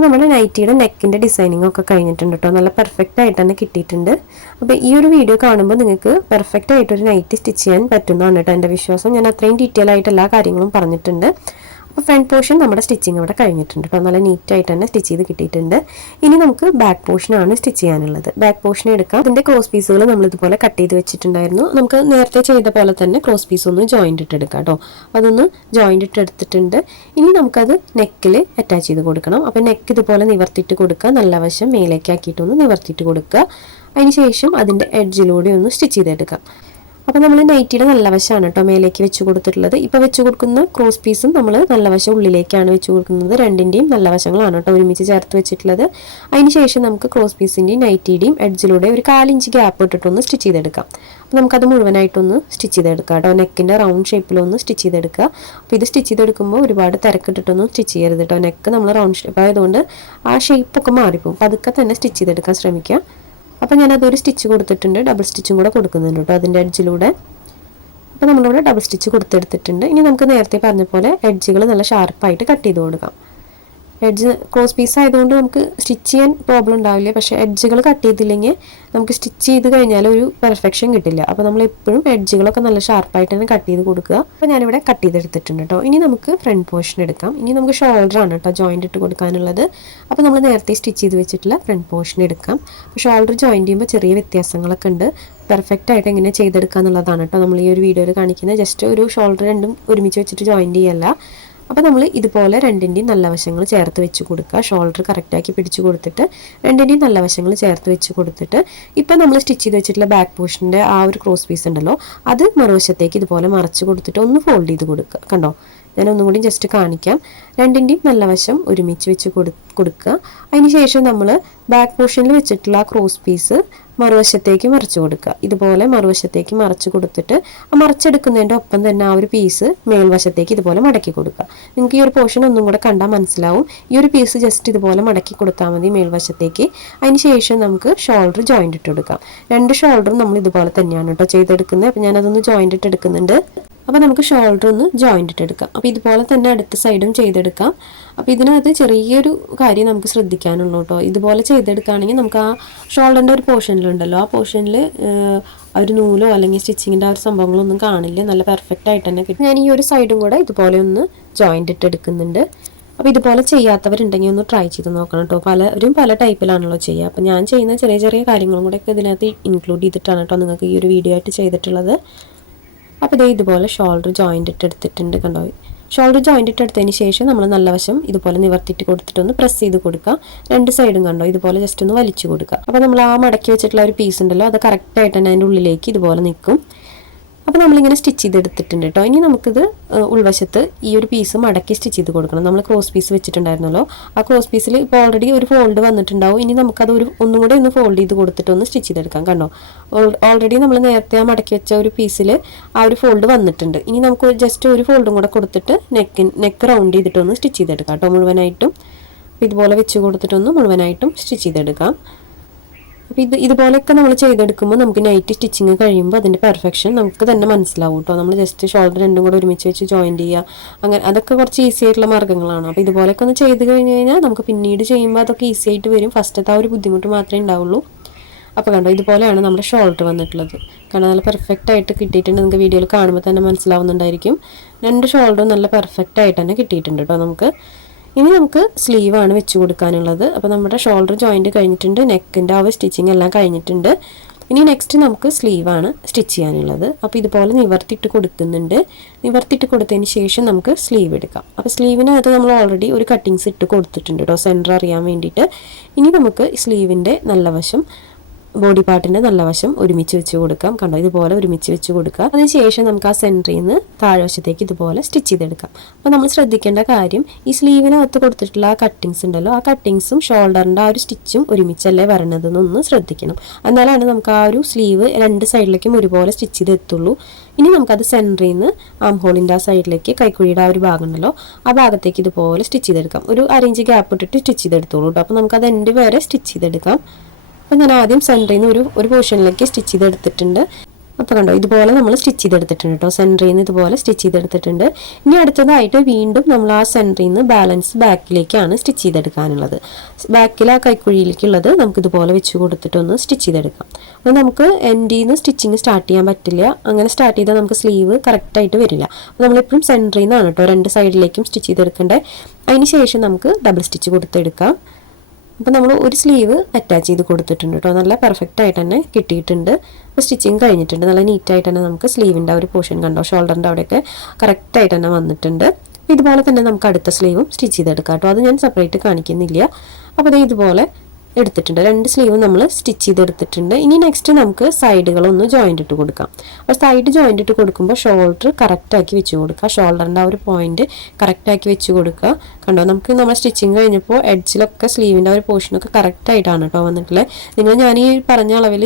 അപ്പോൾ നമ്മുടെ നൈറ്റിയുടെ നെക്കിന്റെ ഡിസൈനിങ് ഒക്കെ കഴിഞ്ഞിട്ടുണ്ട് കേട്ടോ നല്ല പെർഫെക്റ്റ് ആയിട്ട് തന്നെ കിട്ടിയിട്ടുണ്ട്. അപ്പോൾ ഈ ഒരു വീഡിയോ കാണുമ്പോൾ നിങ്ങൾക്ക് പെർഫെക്റ്റ് ആയിട്ടൊരു നൈറ്റ് സ്റ്റിച്ച് ചെയ്യാൻ പറ്റുന്നതാണ് കേട്ടോ എന്റെ വിശ്വാസം. ഞാൻ അത്രയും ഡീറ്റെയിൽ ആയിട്ട് എല്ലാ കാര്യങ്ങളും പറഞ്ഞിട്ടുണ്ട്. അപ്പോൾ ഫ്രണ്ട് പോർഷൻ നമ്മുടെ സ്റ്റിച്ചിങ് അവിടെ കഴിഞ്ഞിട്ടുണ്ട്. കേട്ടോ നല്ല നീറ്റായിട്ട് തന്നെ സ്റ്റിച്ച് ചെയ്ത് കിട്ടിയിട്ടുണ്ട്. ഇനി നമുക്ക് ബാക്ക് പോർഷനാണ് സ്റ്റിച്ച് ചെയ്യാനുള്ളത്. ബാക്ക് പോർഷൻ എടുക്കാം. അതിന്റെ ക്രോസ് പീസുകൾ നമ്മൾ ഇതുപോലെ കട്ട് ചെയ്ത് വെച്ചിട്ടുണ്ടായിരുന്നു. നമുക്ക് നേരത്തെ ചെയ്ത പോലെ തന്നെ ക്രോസ് പീസ് ഒന്ന് ജോയിന്റ് ഇട്ട് എടുക്കാം കേട്ടോ അതൊന്ന് ജോയിന്റ് ഇട്ട് എടുത്തിട്ടുണ്ട്. ഇനി നമുക്കത് നെക്കിൽ അറ്റാച്ച് ചെയ്ത് കൊടുക്കണം. അപ്പോൾ നെക്ക് ഇതുപോലെ നിവർത്തിയിട്ട് കൊടുക്കുക. നല്ല വശം മേലേക്കാക്കിയിട്ടൊന്ന് നിവർത്തിയിട്ട് കൊടുക്കുക. അതിനുശേഷം അതിന്റെ എഡ്ജിലൂടെ ഒന്ന് സ്റ്റിച്ച് ചെയ്തെടുക്കാം. അപ്പോൾ നമ്മൾ നൈറ്റിയുടെ നല്ല വശമാണ് കേട്ടോ മേലേക്ക് വെച്ച് കൊടുത്തിട്ടുള്ളത്. ഇപ്പോൾ വെച്ച് കൊടുക്കുന്ന ക്രോസ് പീസും നമ്മൾ നല്ല വശം ഉള്ളിലേക്കാണ് വെച്ച് കൊടുക്കുന്നത്. രണ്ടിന്റെയും നല്ല വശങ്ങളാണ് കേട്ടോ ഒരുമിച്ച് ചേർത്ത് വെച്ചിട്ടുള്ളത്. അതിന് ശേഷം നമുക്ക് ക്രോസ് പീസിന്റെയും നൈറ്റിയുടെയും എഡ്ജിലൂടെ ഒരു കാലിഞ്ച് ഗ്യാപ്പ് ഇട്ടിട്ടൊന്ന് സ്റ്റിച്ച് ചെയ്തെടുക്കാം. അപ്പോൾ നമുക്കത് മുഴുവനായിട്ടൊന്ന് സ്റ്റിച്ച് ചെയ്തെടുക്കാം കേട്ടോ നെക്കിന്റെ റൗണ്ട് ഷേപ്പിലൊന്ന് സ്റ്റിച്ച് ചെയ്തെടുക്കുക. അപ്പോൾ ഇത് സ്റ്റിച്ച് ചെയ്തെടുക്കുമ്പോൾ ഒരുപാട് തിരക്കിട്ടിട്ടൊന്നും സ്റ്റിച്ച് ചെയ്യരുത് കേട്ടോ നെക്ക് നമ്മൾ റൗണ്ട് ഷേപ്പ് ആയതുകൊണ്ട് ആ ഷേപ്പൊക്കെ മാറിപ്പോകും അതൊക്കെ തന്നെ സ്റ്റിച്ച് ചെയ്തെടുക്കാൻ ശ്രമിക്കുക. അപ്പോൾ ഞാനതൊരു സ്റ്റിച്ച് കൊടുത്തിട്ടുണ്ട്. ഡബിൾ സ്റ്റിച്ചും കൂടെ കൊടുക്കുന്നുണ്ട് കേട്ടോ അതിന്റെ എഡ്ജിലൂടെ അപ്പോൾ നമ്മളിവിടെ ഡബിൾ സ്റ്റിച്ച് കൊടുത്തെടുത്തിട്ടുണ്ട്. ഇനി നമുക്ക് നേരത്തെ പറഞ്ഞ പോലെ എഡ്ജുകൾ നല്ല ഷാർപ്പായിട്ട് കട്ട് ചെയ്ത് കൊടുക്കാം. എഡ്ജ് ക്രോസ് പീസ് ആയതുകൊണ്ട് നമുക്ക് സ്റ്റിച്ച് ചെയ്യാൻ പ്രോബ്ലം ഉണ്ടാവില്ല. പക്ഷേ എഡ്ജുകൾ കട്ട് ചെയ്തില്ലെങ്കിൽ നമുക്ക് സ്റ്റിച്ച് ചെയ്ത് കഴിഞ്ഞാൽ ഒരു പെർഫെക്ഷൻ കിട്ടില്ല. അപ്പോൾ നമ്മൾ എപ്പോഴും എഡ്ജുകളൊക്കെ നല്ല ഷാർപ്പായിട്ട് തന്നെ കട്ട് ചെയ്ത് കൊടുക്കുക. അപ്പോൾ ഞാനിവിടെ കട്ട് ചെയ്തെടുത്തിട്ടുണ്ട് കേട്ടോ ഇനി നമുക്ക് ഫ്രണ്ട് പോർഷൻ എടുക്കാം. ഇനി നമുക്ക് ഷോൾഡർ ആണ് കേട്ടോ ജോയിന്റ് ഇട്ട് കൊടുക്കാനുള്ളത്. അപ്പോൾ നമ്മൾ നേരത്തെ സ്റ്റിച്ച് ചെയ്ത് വെച്ചിട്ടുള്ള ഫ്രണ്ട് പോർഷൻ എടുക്കാം. അപ്പോൾ ഷോൾഡർ ജോയിന്റ് ചെയ്യുമ്പോൾ ചെറിയ വ്യത്യാസങ്ങളൊക്കെ ഉണ്ട്. പെർഫെക്റ്റ് ആയിട്ട് എങ്ങനെ ചെയ്തെടുക്കുക എന്നുള്ളതാണ് കേട്ടോ നമ്മൾ ഈ ഒരു വീഡിയോയിൽ കാണിക്കുന്നത്. ജസ്റ്റ് ഒരു ഷോൾഡർ രണ്ടും ഒരുമിച്ച് വെച്ചിട്ട് ജോയിൻ ചെയ്യല്ല. അപ്പോൾ നമ്മൾ ഇതുപോലെ രണ്ടിന്റെയും നല്ല വശങ്ങൾ ചേർത്ത് വെച്ച് കൊടുക്കുക. ഷോൾഡർ കറക്റ്റാക്കി പിടിച്ചു കൊടുത്തിട്ട് രണ്ടിന്റെയും നല്ല വശങ്ങൾ ചേർത്ത് വെച്ച് കൊടുത്തിട്ട് ഇപ്പം നമ്മൾ സ്റ്റിച്ച് ചെയ്ത് വെച്ചിട്ടുള്ള ബാക്ക് പോർഷന്റെ ആ ഒരു ക്രോസ് പീസ് ഉണ്ടല്ലോ അത് മറുവശത്തേക്ക് ഇതുപോലെ മറച്ച് കൊടുത്തിട്ട് ഒന്ന് ഫോൾഡ് ചെയ്ത് കൊടുക്കുക കണ്ടോ? ഞാൻ ഒന്നും കൂടി ജസ്റ്റ് കാണിക്കാം. രണ്ടിന്റെയും നല്ല വശം ഒരുമിച്ച് വെച്ച് കൊടു കൊടുക്കുക. അതിനുശേഷം നമ്മൾ ബാക്ക് പോർഷനിൽ വെച്ചിട്ടുള്ള ആ ക്രോസ് പീസ് മറുവശത്തേക്ക് മറിച്ച് കൊടുക്കുക. ഇതുപോലെ മറുവശത്തേക്ക് മറിച്ച് കൊടുത്തിട്ട് ആ മറിച്ചെടുക്കുന്നതിന്റെ ഒപ്പം തന്നെ ആ ഒരു പീസ് മേൽവശത്തേക്ക് ഇതുപോലെ മടക്കി കൊടുക്കുക. നിങ്ങൾക്ക് ഈ ഒരു പോർഷൻ ഒന്നും കൂടെ കണ്ടാൽ മനസ്സിലാവും. ഈ ഒരു പീസ് ജസ്റ്റ് ഇതുപോലെ മടക്കി കൊടുത്താൽ മതി മേൽവശത്തേക്ക്. അതിന് ശേഷം നമുക്ക് ഷോൾഡർ ജോയിന്റ് ഇട്ട് കൊടുക്കാം. രണ്ട് ഷോൾഡറും നമ്മൾ ഇതുപോലെ തന്നെയാണ് കേട്ടോ ചെയ്തെടുക്കുന്നത്. അപ്പം ഞാനതൊന്ന് ജോയിന്റ് ഇട്ട് എടുക്കുന്നുണ്ട്. അപ്പോൾ നമുക്ക് ഷോൾഡർ ഒന്ന് ജോയിന്റ് ഇട്ടെടുക്കാം അപ്പോൾ ഇതുപോലെ തന്നെ അടുത്ത സൈഡും ചെയ്തെടുക്കാം. അപ്പോൾ ഇതിനകത്ത് ചെറിയൊരു കാര്യം നമുക്ക് ശ്രദ്ധിക്കാനുള്ളൂ കേട്ടോ. ഇതുപോലെ ചെയ്തെടുക്കുകയാണെങ്കിൽ നമുക്ക് ആ ഷോൾഡറിന്റെ ഒരു പോർഷനിലുണ്ടല്ലോ ആ പോർഷനിൽ ഒരു നൂലോ അല്ലെങ്കിൽ സ്റ്റിച്ചിങ്ങിന്റെ ആ ഒരു സംഭവങ്ങളൊന്നും കാണില്ല. നല്ല പെർഫെക്റ്റ് ആയിട്ട് തന്നെ കിട്ടും. ഞാൻ ഈ ഒരു സൈഡും കൂടെ ഇതുപോലെ ഒന്ന് ജോയിന്റ് ഇട്ടെടുക്കുന്നുണ്ട് അപ്പോൾ ഇതുപോലെ ചെയ്യാത്തവരുണ്ടെങ്കിൽ ഒന്ന് ട്രൈ ചെയ്ത് നോക്കണം കേട്ടോ. പലരും പല ടൈപ്പിലാണല്ലോ ചെയ്യുക. അപ്പോൾ ഞാൻ ചെയ്യുന്ന ചെറിയ ചെറിയ കാര്യങ്ങളും കൂടെ ഒക്കെ ഇതിനകത്ത് ഇൻക്ലൂഡ് ചെയ്തിട്ടാണ് കേട്ടോ നിങ്ങൾക്ക് ഈ ഒരു വീഡിയോ ആയിട്ട് ചെയ്തിട്ടുള്ളത്. അപ്പോൾ ഇതേ ഇതുപോലെ ഷോൾഡർ ജോയിന്റ് ഇട്ട് എടുത്തിട്ടുണ്ട് കണ്ടോ? ഷോൾഡർ ജോയിന്റ് ഇട്ട് എടുത്തതിന് ശേഷം നമ്മൾ നല്ല വശം ഇതുപോലെ നിവർത്തിയിട്ട് കൊടുത്തിട്ടൊന്ന് പ്രസ് ചെയ്ത് കൊടുക്കുക. രണ്ട് സൈഡും കണ്ടോ? ഇതുപോലെ ജസ്റ്റ് ഒന്ന് വലിച്ചു കൊടുക്കുക. അപ്പോൾ നമ്മൾ ആ മടക്കി വെച്ചിട്ടുള്ള ഒരു പീസ് ഉണ്ടല്ലോ അത് കറക്റ്റായിട്ട് തന്നെ അതിന്റെ ഉള്ളിലേക്ക് ഇതുപോലെ നിൽക്കും. അപ്പോൾ നമ്മളിങ്ങനെ സ്റ്റിച്ച് ചെയ്തെടുത്തിട്ടുണ്ട് കേട്ടോ ഇനി നമുക്കിത് ഉൾവശത്ത് ഈ ഒരു പീസ് മടക്കി സ്റ്റിച്ച് ചെയ്ത് കൊടുക്കണം. നമ്മൾ ക്രോസ് പീസ് വെച്ചിട്ടുണ്ടായിരുന്നല്ലോ. ആ ക്രോസ് പീസിൽ ഇപ്പോൾ ഓൾറെഡി ഒരു ഫോൾഡ് വന്നിട്ടുണ്ടാവും. ഇനി നമുക്കത് ഒരു ഒന്നും കൂടെ ഒന്ന് ഫോൾഡ് ചെയ്ത് കൊടുത്തിട്ട് ഒന്ന് സ്റ്റിച്ച് ചെയ്തെടുക്കാം കണ്ടോ? ഓൾറെഡി നമ്മൾ നേരത്തെ ആ മടക്കി വെച്ച ഒരു പീസിൽ ആ ഒരു ഫോൾഡ് വന്നിട്ടുണ്ട്. ഇനി നമുക്ക് ജസ്റ്റ് ഒരു ഫോൾഡും കൂടെ കൊടുത്തിട്ട് നെക്ക് നെക്ക് റൗണ്ട് ചെയ്തിട്ടൊന്ന് സ്റ്റിച്ച് ചെയ്തെടുക്കാം കേട്ടോ മുഴുവനായിട്ടും. ഇതുപോലെ വെച്ച് കൊടുത്തിട്ടൊന്ന് മുഴുവനായിട്ടും സ്റ്റിച്ച് ചെയ്തെടുക്കാം. അപ്പോൾ ഇത് ഇതുപോലെയൊക്കെ നമ്മൾ ചെയ്തെടുക്കുമ്പോൾ നമുക്ക് നൈറ്റ് സ്റ്റിച്ചിങ് കഴിയുമ്പോൾ അതിന്റെ പെർഫെക്ഷൻ നമുക്ക് തന്നെ മനസ്സിലാവും കേട്ടോ നമ്മൾ ജസ്റ്റ് ഷോൾഡർ രണ്ടും കൂടെ ഒരുമിച്ച് വെച്ച് ജോയിൻ ചെയ്യുക അങ്ങനെ അതൊക്കെ കുറച്ച് ഈസി ആയിട്ടുള്ള മാർഗങ്ങളാണ്. അപ്പോൾ ഇതുപോലെയൊക്കെ ഒന്ന് ചെയ്ത് കഴിഞ്ഞ് കഴിഞ്ഞാൽ നമുക്ക് പിന്നീട് ചെയ്യുമ്പോൾ അതൊക്കെ ഈസി ആയിട്ട് വരും. ഫസ്റ്റത്തെ ആ ഒരു ബുദ്ധിമുട്ട് മാത്രമേ ഉണ്ടാവുള്ളൂ. അപ്പോൾ കണ്ടോ ഇതുപോലെയാണ് നമ്മുടെ ഷോൾഡർ വന്നിട്ടുള്ളത്. കാരണം നല്ല പെർഫെക്റ്റ് ആയിട്ട് കിട്ടിയിട്ടുണ്ട്. നിങ്ങൾക്ക് വീഡിയോയിൽ കാണുമ്പോൾ തന്നെ മനസ്സിലാവുന്നുണ്ടായിരിക്കും. രണ്ട് ഷോൾഡറും നല്ല പെർഫെക്റ്റ് ആയിട്ട് തന്നെ കിട്ടിയിട്ടുണ്ട് കേട്ടോ നമുക്ക്. ഇനി നമുക്ക് സ്ലീവാണ് വെച്ച് കൊടുക്കാനുള്ളത്. അപ്പോൾ നമ്മുടെ ഷോൾഡർ ജോയിന്റ് കഴിഞ്ഞിട്ടുണ്ട് നെക്കിന്റെ ആ സ്റ്റിച്ചിങ് എല്ലാം കഴിഞ്ഞിട്ടുണ്ട്. ഇനി നെക്സ്റ്റ് നമുക്ക് സ്ലീവാണ് സ്റ്റിച്ച് ചെയ്യാനുള്ളത്. അപ്പോൾ ഇതുപോലെ നിവർത്തിയിട്ട് കൊടുക്കുന്നുണ്ട്. നിവർത്തിയിട്ട് കൊടുത്തതിന് ശേഷം നമുക്ക് സ്ലീവ് എടുക്കാം. അപ്പോൾ സ്ലീവിനകത്ത് നമ്മൾ ഓൾറെഡി ഒരു കട്ടിങ്സ് ഇട്ട് കൊടുത്തിട്ടുണ്ട് കേട്ടോ സെന്റർ അറിയാൻ വേണ്ടിയിട്ട്. ഇനി നമുക്ക് സ്ലീവിന്റെ നല്ല വശം ബോഡി പാർട്ടിന്റെ നല്ല വശം ഒരുമിച്ച് വെച്ച് കൊടുക്കാം. കണ്ടോ? ഇതുപോലെ ഒരുമിച്ച് വെച്ച് കൊടുക്കുക അതിനുശേഷം നമുക്ക് ആ സെന്ററിൽ നിന്ന് താഴ്വശത്തേക്ക് ഇതുപോലെ സ്റ്റിച്ച് ചെയ്തെടുക്കാം. അപ്പോൾ നമ്മൾ ശ്രദ്ധിക്കേണ്ട കാര്യം ഈ സ്ലീവിനകത്ത് കൊടുത്തിട്ടുള്ള ആ കട്ടിങ്സ് ഉണ്ടല്ലോ ആ കട്ടിങ്സും ഷോൾഡറിന്റെ ആ ഒരു സ്റ്റിച്ചും ഒരുമിച്ചല്ലേ വരണതെന്നൊന്ന് ശ്രദ്ധിക്കണം. എന്നാലാണ് നമുക്ക് ആ ഒരു സ്ലീവ് രണ്ട് സൈഡിലേക്കും ഒരുപോലെ സ്റ്റിച്ച് ചെയ്തെത്തുള്ളൂ ഇനി നമുക്കത് സെന്ററിൽ നിന്ന് ആം ഹോളിന്റെ ആ സൈഡിലേക്ക് കൈക്കുഴിയുടെ ആ ഒരു ഭാഗം ഉണ്ടല്ലോ ആ ഭാഗത്തേക്ക് ഇതുപോലെ സ്റ്റിച്ച് ചെയ്തെടുക്കാം. ഒരു അരയിഞ്ച് ഗ്യാപ്പ് ഇട്ടിട്ട് സ്റ്റിച്ച് ചെയ്തെടുത്തോളൂ കേട്ടോ അപ്പോൾ നമുക്കത് എന്റെ വരെ സ്റ്റിച്ച് ചെയ്തെടുക്കാം. അപ്പോൾ ഞാൻ ആദ്യം സെന്ററിൽ നിന്ന് ഒരു ഒരു പോർഷനിലേക്ക് സ്റ്റിച്ച് ചെയ്തെടുത്തിട്ടുണ്ട്. അപ്പോൾ കണ്ടോ ഇതുപോലെ നമ്മൾ സ്റ്റിച്ച് ചെയ്തെടുത്തിട്ടുണ്ട് കേട്ടോ സെന്ററിൽ നിന്ന് ഇതുപോലെ സ്റ്റിച്ച് ചെയ്തെടുത്തിട്ടുണ്ട്. ഇനി അടുത്തതായിട്ട് വീണ്ടും നമ്മൾ ആ സെന്ററിൽ നിന്ന് ബാലൻസ് ബാക്കിലേക്കാണ് സ്റ്റിച്ച് ചെയ്തെടുക്കാനുള്ളത്. ബാക്കിൽ ആ കൈക്കുഴിയിലേക്കുള്ളത് നമുക്ക് ഇതുപോലെ വെച്ച് കൊടുത്തിട്ടൊന്ന് സ്റ്റിച്ച് ചെയ്തെടുക്കാം. അപ്പോൾ നമുക്ക് എൻഡിൽ നിന്ന് സ്റ്റിച്ചിങ് സ്റ്റാർട്ട് ചെയ്യാൻ പറ്റില്ല. അങ്ങനെ സ്റ്റാർട്ട് ചെയ്താൽ നമുക്ക് സ്ലീവ് കറക്റ്റായിട്ട് വരില്ല. അപ്പോൾ നമ്മളെപ്പോഴും സെന്ററിൽ നിന്നാണ് കേട്ടോ രണ്ട് സൈഡിലേക്കും സ്റ്റിച്ച് ചെയ്തെടുക്കേണ്ടത് അതിന് ശേഷം നമുക്ക് ഡബിൾ സ്റ്റിച്ച് കൊടുത്തെടുക്കാം. അപ്പോൾ നമ്മൾ ഒരു സ്ലീവ് അറ്റാച്ച് ചെയ്ത് കൊടുത്തിട്ടുണ്ട് കേട്ടോ നല്ല പെർഫെക്റ്റ് ആയിട്ട് തന്നെ കിട്ടിയിട്ടുണ്ട്. അപ്പോൾ സ്റ്റിച്ചിങ് കഴിഞ്ഞിട്ടുണ്ട്. നല്ല നീറ്റായിട്ട് തന്നെ നമുക്ക് സ്ലീവിന്റെ ഒരു പോർഷൻ കണ്ടോ? ഷോൾഡറിന്റെ അവിടെയൊക്കെ കറക്റ്റായിട്ട് തന്നെ വന്നിട്ടുണ്ട്. ഇതുപോലെ തന്നെ നമുക്ക് അടുത്ത സ്ലീവും സ്റ്റിച്ച് ചെയ്തെടുക്കാം കേട്ടോ അത് ഞാൻ സെപ്പറേറ്റ് കാണിക്കുന്നില്ല. അപ്പോൾ ഇതുപോലെ എടുത്തിട്ടുണ്ട്. രണ്ട് സ്ലീവ് നമ്മൾ സ്റ്റിച്ച് ചെയ്തെടുത്തിട്ടുണ്ട്. ഇനി നെക്സ്റ്റ് നമുക്ക് സൈഡുകളൊന്ന് ജോയിന്റ് ഇട്ട് കൊടുക്കാം. അപ്പോൾ സൈഡ് ജോയിന്റ് ഇട്ട് കൊടുക്കുമ്പോൾ ഷോൾഡർ കറക്റ്റാക്കി വെച്ച് കൊടുക്കുക. ഷോൾഡറിന്റെ ആ ഒരു പോയിന്റ് കറക്റ്റാക്കി വെച്ച് കൊടുക്കുക. കണ്ടോ? നമുക്ക് നമ്മൾ സ്റ്റിച്ചിങ് കഴിഞ്ഞപ്പോൾ എഡ്ജിലൊക്കെ സ്ലീവിന്റെ ആ ഒരു പോർഷനൊക്കെ കറക്റ്റായിട്ടാണ് കേട്ടോ വന്നിട്ടുള്ളത് നിങ്ങൾ ഞാൻ ഈ പറഞ്ഞ അളവിൽ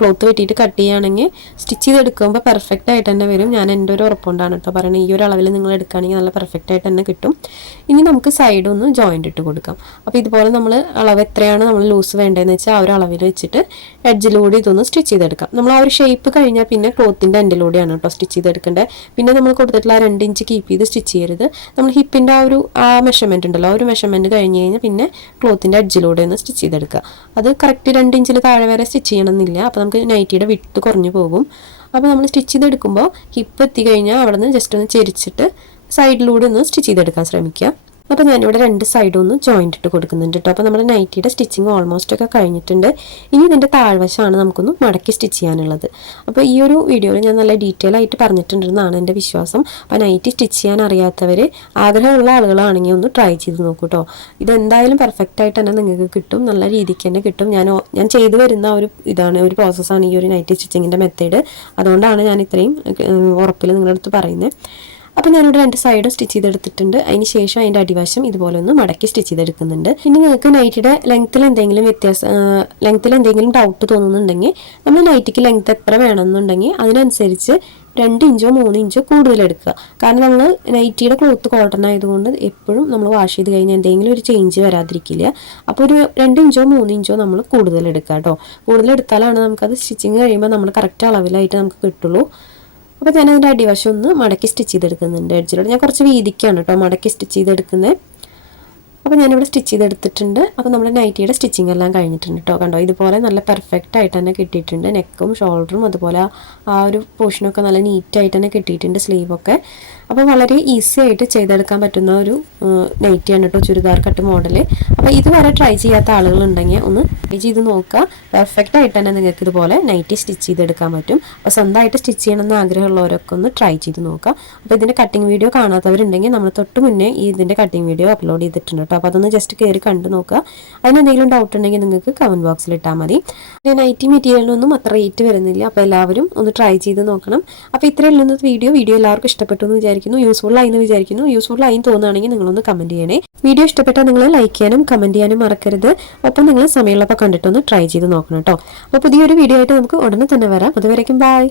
ക്ലോത്ത് വെട്ടിയിട്ട് കട്ട് ചെയ്യുകയാണെങ്കിൽ സ്റ്റിച്ച് ചെയ്തെടുക്കുമ്പോൾ പെർഫെക്റ്റ് ആയിട്ട് തന്നെ വരും. ഞാൻ എന്റെ ഒരു ഉറപ്പുകൊണ്ടാണ് കേട്ടോ പറയുന്നത് ഈ ഒരു അളവിൽ നിങ്ങൾ എടുക്കുകയാണെങ്കിൽ നല്ല പെർഫെക്റ്റ് ആയിട്ട് തന്നെ കിട്ടും. ഇനി നമുക്ക് സൈഡ് ഒന്ന് ജോയിന്റ് ഇട്ട് കൊടുക്കാം. അപ്പോൾ ഇതുപോലെ നമ്മൾ അളവ് എത്രയാണ് നമ്മൾ ലൂസ് വേണ്ടതെന്ന് വെച്ചാൽ ആ ഒരു അളവിൽ വെച്ചിട്ട് എഡ്ജിലൂടെ ഇതൊന്ന് സ്റ്റിച്ച് ചെയ്തെടുക്കാം. നമ്മൾ ആ ഒരു ഷേപ്പ് കഴിഞ്ഞാൽ പിന്നെ ക്ലോത്തിന്റെ എൻഡിലൂടെയാണ് കേട്ടോ സ്റ്റിച്ച് ചെയ്തെടുക്കേണ്ടത്. പിന്നെ നമ്മൾ കൊടുത്തിട്ടുള്ള ആ രണ്ട് ഇഞ്ച് കീപ്പ് ചെയ്ത് സ്റ്റിച്ച് ചെയ്യരുത്. നമ്മൾ ഹിപ്പിന്റെ ആ ഒരു ആ മെഷർമെന്റ് ഉണ്ടല്ലോ ആ ഒരു മെഷർമെന്റ് കഴിഞ്ഞ് കഴിഞ്ഞാൽ പിന്നെ ക്ലോത്തിന്റെ എഡ്ജിലൂടെ ഒന്ന് സ്റ്റിച്ച് ചെയ്തെടുക്കുക. അത് കറക്റ്റ് രണ്ട് ഇഞ്ചിൽ താഴെ വരെ സ്റ്റിച്ച് ചെയ്യണമെന്നില്ല. അപ്പോൾ നമുക്ക് നൈറ്റിയുടെ വിട്ട് കുറഞ്ഞു പോകും. അപ്പോൾ നമ്മൾ സ്റ്റിച്ച് ചെയ്തെടുക്കുമ്പോൾ ഹിപ്പ് എത്തിക്കഴിഞ്ഞാൽ അവിടെ നിന്ന് ജസ്റ്റ് ഒന്ന് ചെരിച്ചിട്ട് സൈഡിലൂടെ ഒന്ന് സ്റ്റിച്ച് ചെയ്തെടുക്കാൻ ശ്രമിക്കുക. അപ്പോൾ ഞാനിവിടെ രണ്ട് സൈഡും ഒന്ന് ജോയിന്റ് ഇട്ട് കൊടുക്കുന്നുണ്ട് കേട്ടോ അപ്പോൾ നമ്മുടെ നൈറ്റിയുടെ സ്റ്റിച്ചിങ് ഓൾമോസ്റ്റ് ഒക്കെ കഴിഞ്ഞിട്ടുണ്ട്. ഇനി ഇതിന്റെ താഴ്വശമാണ് നമുക്കൊന്ന് മടക്കി സ്റ്റിച്ച് ചെയ്യാനുള്ളത്. അപ്പോൾ ഈ ഒരു വീഡിയോയിൽ ഞാൻ നല്ല ഡീറ്റെയിൽ ആയിട്ട് പറഞ്ഞിട്ടുണ്ടെന്നാണ് എന്റെ വിശ്വാസം. അപ്പോൾ നൈറ്റി സ്റ്റിച്ച് ചെയ്യാൻ അറിയാത്തവർ ആഗ്രഹമുള്ള ആളുകളാണെങ്കിൽ ഒന്ന് ട്രൈ ചെയ്ത് നോക്കൂ കേട്ടോ ഇതെന്തായാലും പെർഫെക്റ്റ് ആയിട്ട് തന്നെ നിങ്ങൾക്ക് കിട്ടും. നല്ല രീതിക്ക് തന്നെ കിട്ടും. ഞാൻ ഞാൻ ചെയ്തു വരുന്ന ഒരു ഇതാണ് ഒരു പ്രോസസ്സാണ് ഈ ഒരു നൈറ്റി സ്റ്റിച്ചിങ്ങിന്റെ മെത്തേഡ് അതുകൊണ്ടാണ് ഞാൻ ഇത്രയും ഉറപ്പിൽ നിങ്ങളുടെ അടുത്ത് പറയുന്നത് അപ്പോൾ ഞാനിവിടെ രണ്ട് സൈഡും സ്റ്റിച്ച് ചെയ്തെടുത്തിട്ടുണ്ട്. അതിന് ശേഷം അതിന്റെ അടിവശം ഇതുപോലെ ഒന്ന് മടക്കി സ്റ്റിച്ച് ചെയ്തെടുക്കുന്നുണ്ട്. ഇനി നിങ്ങൾക്ക് നൈറ്റിയുടെ ലെങ്ത്തിൽ എന്തെങ്കിലും വ്യത്യാസം ലെങ്ത്തിൽ എന്തെങ്കിലും ഡൗട്ട് തോന്നുന്നുണ്ടെങ്കിൽ നമ്മൾ നൈറ്റിക്ക് ലെങ്ത് എത്ര വേണമെന്നുണ്ടെങ്കിൽ അതിനനുസരിച്ച് രണ്ട് ഇഞ്ചോ മൂന്ന് ഇഞ്ചോ കൂടുതൽ എടുക്കുക. കാരണം നമ്മൾ നൈറ്റിയുടെ ക്ലോത്ത് കോട്ടൺ ആയതുകൊണ്ട് എപ്പോഴും നമ്മൾ വാഷ് ചെയ്ത് കഴിഞ്ഞാൽ എന്തെങ്കിലും ഒരു ചേഞ്ച് വരാതിരിക്കില്ല. അപ്പോൾ ഒരു രണ്ട് ഇഞ്ചോ മൂന്ന് ഇഞ്ചോ നമ്മൾ കൂടുതൽ എടുക്കുക കേട്ടോ. കൂടുതൽ എടുത്താലാണ് നമുക്കത് സ്റ്റിച്ചിങ് കഴിയുമ്പോൾ നമ്മൾ കറക്റ്റ് അളവിലായിട്ട് നമുക്ക് കിട്ടുള്ളൂ. അപ്പോൾ ഞാൻ അതിന്റെ അടിവശം ഒന്ന് മടക്കി സ്റ്റിച്ച് ചെയ്തെടുക്കുന്നുണ്ട് എഡ്ജിലൂടെ ഞാൻ കുറച്ച് വീതിക്കാണ് കേട്ടോ മടക്കി സ്റ്റിച്ച് ചെയ്തെടുക്കുന്നത് അപ്പോൾ ഞാനിവിടെ സ്റ്റിച്ച് ചെയ്തെടുത്തിട്ടുണ്ട്. അപ്പോൾ നമ്മുടെ നൈറ്റിയുടെ സ്റ്റിച്ചിങ് എല്ലാം കഴിഞ്ഞിട്ടുണ്ട് കേട്ടോ. കണ്ടോ? ഇതുപോലെ നല്ല പെർഫെക്റ്റ് ആയിട്ട് തന്നെ കിട്ടിയിട്ടുണ്ട്. നെക്കും ഷോൾഡറും അതുപോലെ ആ ഒരു പോർഷനൊക്കെ നല്ല നീറ്റായിട്ട് തന്നെ കിട്ടിയിട്ടുണ്ട്. സ്ലീവൊക്കെ അപ്പോൾ വളരെ ഈസി ആയിട്ട് ചെയ്തെടുക്കാൻ പറ്റുന്ന ഒരു നൈറ്റിയാണ് കേട്ടോ ചുരിദാർ കട്ട് മോഡൽ. അപ്പോൾ ഇതുവരെ ട്രൈ ചെയ്യാത്ത ആളുകളുണ്ടെങ്കിൽ ഒന്ന് ട്രൈ ചെയ്ത് നോക്കുക. പെർഫെക്റ്റ് ആയിട്ട് തന്നെ നിങ്ങൾക്ക് ഇതുപോലെ നൈറ്റി സ്റ്റിച്ച് ചെയ്തെടുക്കാൻ പറ്റും. അപ്പോൾ സ്വന്തമായിട്ട് സ്റ്റിച്ച് ചെയ്യണമെന്ന് ആഗ്രഹമുള്ളവരൊക്കെ ഒന്ന് ട്രൈ ചെയ്ത് നോക്കുക. അപ്പോൾ ഇതിന്റെ കട്ടിങ് വീഡിയോ കാണാത്തവരുണ്ടെങ്കിൽ നമ്മൾ തൊട്ട് മുന്നേ ഈ ഇതിന്റെ കട്ടിങ് വീഡിയോ അപ്ലോഡ് ചെയ്തിട്ടുണ്ട് കേട്ടോ. അപ്പോൾ അതൊന്ന് ജസ്റ്റ് കയറി കണ്ടു നോക്കുക. അതിനെന്തെങ്കിലും ഡൗട്ട് ഉണ്ടെങ്കിൽ നിങ്ങൾക്ക് കമന്റ് ബോക്സിൽ ഇട്ടാൽ മതി. പിന്നെ നൈറ്റി മെറ്റീരിയലിനൊന്നും അത്ര റേറ്റ് വരുന്നില്ല. അപ്പോൾ എല്ലാവരും ഒന്ന് ട്രൈ ചെയ്ത് നോക്കണം. അപ്പോൾ ഇത്രയും ഉള്ള വീഡിയോ വീഡിയോ എല്ലാവർക്കും ഇഷ്ടപ്പെട്ടു എന്ന് വിചാരിക്കുന്നു യൂസ്ഫുൾ ആയി എന്ന് വിചാരിക്കുന്നു. യൂസ്ഫുൾ ആയി തോന്നുകയാണെങ്കിൽ നിങ്ങളൊന്ന് കമന്റ് ചെയ്യണേ. വീഡിയോ ഇഷ്ടപ്പെട്ടാൽ നിങ്ങൾ ലൈക്ക് ചെയ്യാനും കമന്റ് ചെയ്യാനും മറക്കരുത്. ഒപ്പം നിങ്ങൾ സമയമുള്ളപ്പോൾ കണ്ടിട്ടൊന്ന് ട്രൈ ചെയ്ത് നോക്കണം കേട്ടോ അപ്പോൾ പുതിയൊരു വീഡിയോ ആയിട്ട് നമുക്ക് ഉടനെ തന്നെ വരാം. അതുവരേക്കും ബൈ